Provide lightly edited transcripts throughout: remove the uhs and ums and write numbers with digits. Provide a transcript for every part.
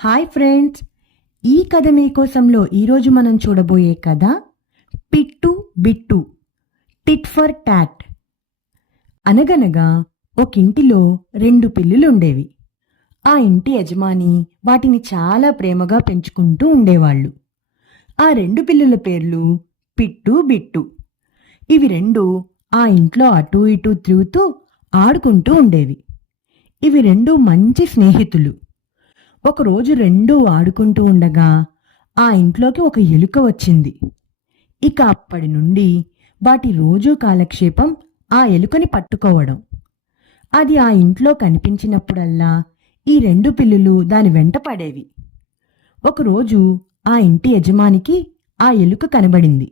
Hi friends, ఈ కథ మీకోసంలో ఈరోజు మనం చూడబోయే కథ పిట్టు బిట్టు టిట్ ఫర్ టాట్. అనగనగా ఒకింటిలో 2 పిల్లులుండేవి. ఆ ఇంటి యజమాని వాటిని చాలా ప్రేమగా పెంచుకుంటూ ఉండేవాళ్ళు. ఆ 2 పిల్లుల పేర్లు పిట్టు బిట్టు. ఇవి 2 ఆ ఇంట్లో అటూ ఇటూ తిరుగుతూ ఆడుకుంటూ ఉండేవి. ఇవి 2 మంచి స్నేహితులు. ఒకరోజు 2 ఆడుకుంటూ ఉండగా ఆ ఇంట్లోకి ఒక ఎలుక వచ్చింది. ఇక అప్పటి నుండి వాటి రోజూ కాలక్షేపం ఆ ఎలుకని పట్టుకోవడం. అది ఆ ఇంట్లో కనిపించినప్పుడల్లా ఈ 2 పిల్లులు దాని వెంట పడేవి. ఒకరోజు ఆ ఇంటి యజమానికి ఆ ఎలుక కనబడింది.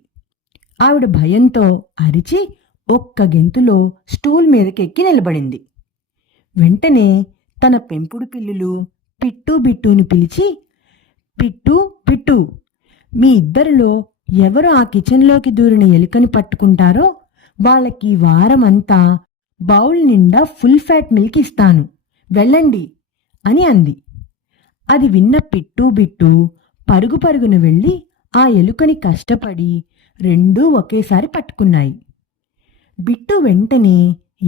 ఆవిడ భయంతో అరిచి ఒక్క గెంతులో స్టూల్ మీదకెక్కి నిలబడింది. వెంటనే తన పెంపుడు పిల్లులు పిట్టు బిట్టుని పిలిచి, పిట్టు పిట్టు, మీ ఇద్దరిలో ఎవరు ఆ కిచెన్లోకి దూరిన ఎలుకని పట్టుకుంటారో వాళ్ళకి వారమంతా బౌల్ నిండా ఫుల్ ఫ్యాట్ మిల్క్ ఇస్తాను, వెళ్ళండి అని అంది. అది విన్న పిట్టు బిట్టు పరుగు పరుగున వెళ్ళి ఆ ఎలుకని కష్టపడి 2 ఒకేసారి పట్టుకున్నాయి. బిట్టు వెంటనే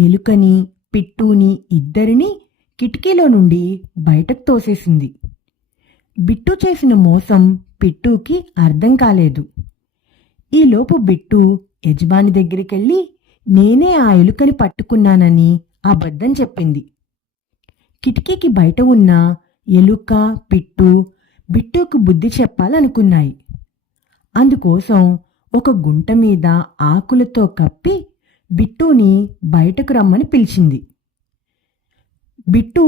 ఎలుకని పిట్టుని ఇద్దరినీ కిటికీలో నుండి బయటకు తోసేసింది. బిట్టు చేసిన మోసం పిట్టుకి అర్థం కాలేదు. ఈలోపు బిట్టు యజమాని దగ్గరికెళ్ళి నేనే ఆ ఎలుకని పట్టుకున్నానని అబద్ధం చెప్పింది. కిటికీకి బయట ఉన్న ఎలుక పిట్టు బిట్టుకు బుద్ధి చెప్పాలనుకున్నాయి. అందుకోసం ఒక గుంట మీద ఆకులతో కప్పి బిట్టుని బయటకు రమ్మని పిలిచింది. బిట్టు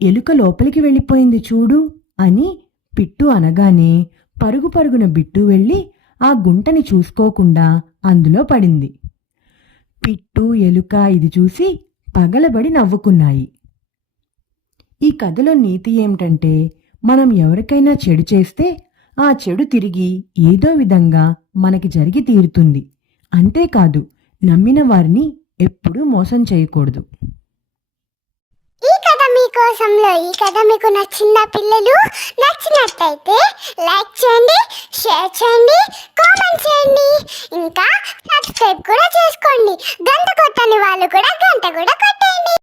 ఎలుక లోపలికి వెళ్ళిపోయింది చూడు అని పిట్టు అనగానే పరుగు పరుగున బిట్టు వెళ్ళి ఆ గుంటని చూసుకోకుండా అందులో పడింది. పిట్టు ఎలుక ఇది చూసి పగలబడి నవ్వుకున్నాయి. ఈ కథలో నీతి ఏమిటంటే, మనం ఎవరికైనా చెడు చేస్తే ఆ చెడు తిరిగి ఏదో విధంగా మనకి జరిగి తీరుతుంది. అంతేకాదు, నమ్మిన వారిని ఎప్పుడూ మోసం చేయకూడదు. ఈ కథ మీకు నచ్చిందా పిల్లలు? నచ్చినట్టయితే లైక్ చేయండి, షేర్ చేయండి, కామెంట్ చేయండి, ఇంకా సబ్స్క్రైబ్ కూడా చేసుకోండి. గంట కొట్టని వాళ్ళు కూడా గంట కూడా కొట్టండి.